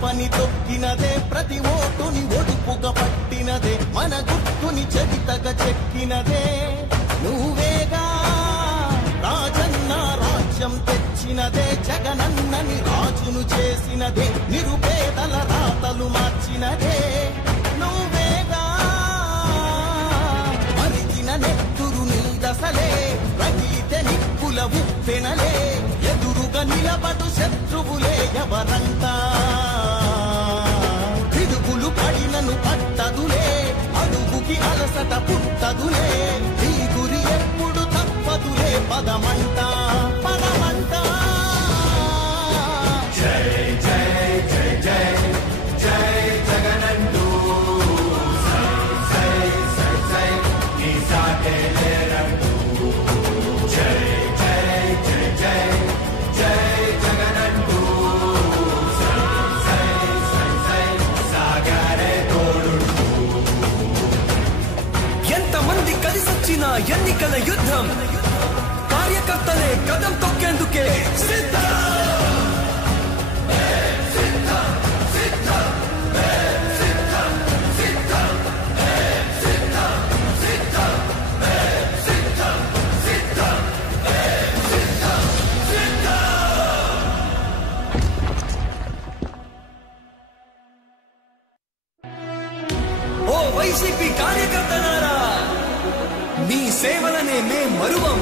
గడపని తొక్కినదే, ప్రతి ఓటుని ఒడుపుగా పట్టినదే, మన గుర్తుని చరితగా చెక్కినదే నువ్వేగా. రాజన్న రాజ్యం తెచ్చినదే, జగనన్నని రాజును చేసినదే, నిరుపేదల రాతలు మార్చినదే నువ్వేగా. మరిగిన నెత్తురు నీదసలే, రగిలితే నిప్పుల ఉప్పెనలే, ఎదురుగా నిలబడు శత్రువులే ఎవరంతా. పిడుగులు పడినను పట్టదులే, అడుగుకి అలసట పుట్టదులే, ఈ గురి ఎప్పుడు తప్పదులే, పదమంట పదమంట. జై జై జై జై జై జగనంటూ సై సై సై సై నీ సాటే లేరంటూ. జై జై జై జై జై జగనంటూ సై సై సై సై సాగరే తోడుంటూ. ఎంతమంది కలిసొచ్చిన ఎన్నికల యుద్ధం, కార్యకర్తలే కదం తొక్కేందుకే సిద్ధం. ఓ వైసీపీ కార్యకర్తలారా, మీ సేవలనే మే మరువం,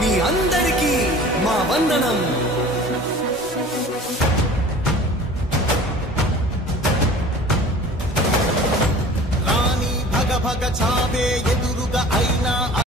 మీ అందరికీ మా వందనం.